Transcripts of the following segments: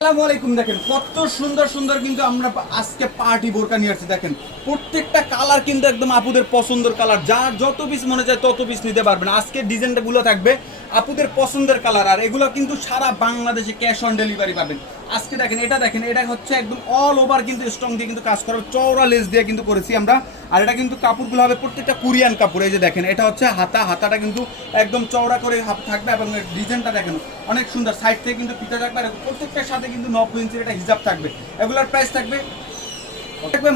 আসসালামু আলাইকুম। দেখেন কত সুন্দর সুন্দর কিন্তু আমরা আজকে পার্টি বোরকা নিয়ে আসছি। দেখেন প্রত্যেকটা কালার কিন্তু একদম আপুদের পছন্দের কালার, যার যত পিস মনে চায় তত পিস নিতে পারবেন। আজকের ডিজাইনটা গুলো থাকবে আপুদের পছন্দের কালার, আর এগুলো কিন্তু সারা বাংলাদেশে ক্যাশ অন ডেলিভারি পাবেন। আজকে দেখেন এটা হচ্ছে একদম অল ওভার কিন্তু স্ট্রং দিয়ে কিন্তু কাজ করা, চওড়া লেস দিয়ে কিন্তু করেছি আমরা। আর এটা কিন্তু কাপড়গুলো হবে প্রত্যেকটা কোরিয়ান কাপড়। এই যে দেখেন এটা হচ্ছে হাতাটা কিন্তু একদম চওড়া করে থাকবে, এবং ডিজাইনটা দেখেন অনেক সুন্দর, সাইড থেকে কিন্তু ফিতা থাকবে, আর প্রত্যেকটার সাথে কিন্তু 90 ইঞ্চির এটা হিজাব থাকবে। এগুলোর প্রাইস থাকবে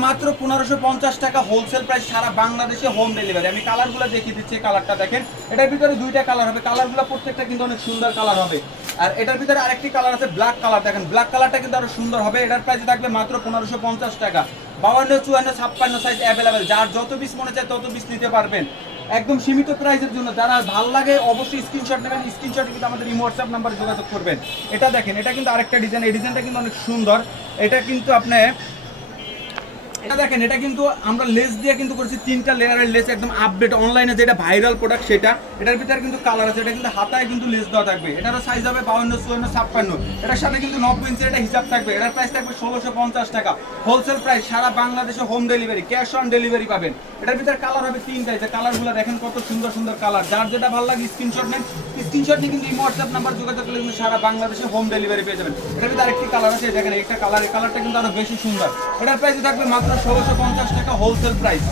মাত্র 1550 টাকা, হোলসেল প্রাইস, সারা বাংলাদেশে হোম ডেলিভারি। আমি কালারগুলো দেখিয়ে দিচ্ছি। কালারটা দেখেন, এটার ভিতরে দুইটা কালার হবে, কালারগুলো প্রত্যেকটা কিন্তু অনেক সুন্দর কালার হবে। আর এটার ভিতরে আরেকটি কালার আছে ব্ল্যাক কালার, দেখেন ব্ল্যাক কালারটা কিন্তু আরো সুন্দর হবে। এটার প্রাইস থাকবে মাত্র 1550 টাকা। 52, 54, 56 সাইজ অ্যাভেলেবেল, যার যত পিস মনে চায় তত পিস নিতে পারবেন একদম সীমিত প্রাইসের জন্য। যারা ভালো লাগে অবশ্যই স্ক্রিনশট নেবেন, স্ক্রিনশটে কিন্তু আমাদের এই হোয়াটসঅ্যাপ নাম্বারে যোগাযোগ করবেন। এটা দেখেন, এটা কিন্তু আরেকটা ডিজাইন, এই ডিজাইনটা কিন্তু অনেক সুন্দর। এটা কিন্তু আপনি এটা দেখেন, এটা কিন্তু আমরা লেস দিয়ে কিন্তু করেছি, 3টা লেয়ারের লেস, একদম আপডেট অনলাইনে যেটা ভাইরাল প্রোডাক্ট সেটা। এটার ভিতরে কিন্তু কালার আছে, এটা কিন্তু হাতায় কিন্তু লেস দেওয়া থাকবে। এটারও সাইজ হবে 52, 54, 56। এটার সাথে কিন্তু 90 ইঞ্চি এটা হিসাব থাকবে। এটার প্রাইস থাকবে 1650 টাকা, হোলসেল প্রাইস, সারা বাংলাদেশে home delivery, cash on delivery পাবেন। এটার ভিতরে কালার হবে 3টা, যে কালারগুলো দেখেন কত সুন্দর সুন্দর কালার। যার যেটা ভালো লাগে স্ক্রিনশট নেন, স্ক্রিনশট নিয়ে কিন্তু এই হোয়াটসঅ্যাপ নাম্বার যোগাযোগ করলে কিন্তু সারা বাংলাদেশে হোম ডেলিভারি পেয়ে যাবেন। এটার ভিতরে আরেকটি কালার আছে, দেখেন একটা কালার, এই কালারটা কিন্তু আরো বেশি সুন্দর। এটার প্রাইস থাকবে মাত্র 1650 টাকা, হোলসেল প্রাইস।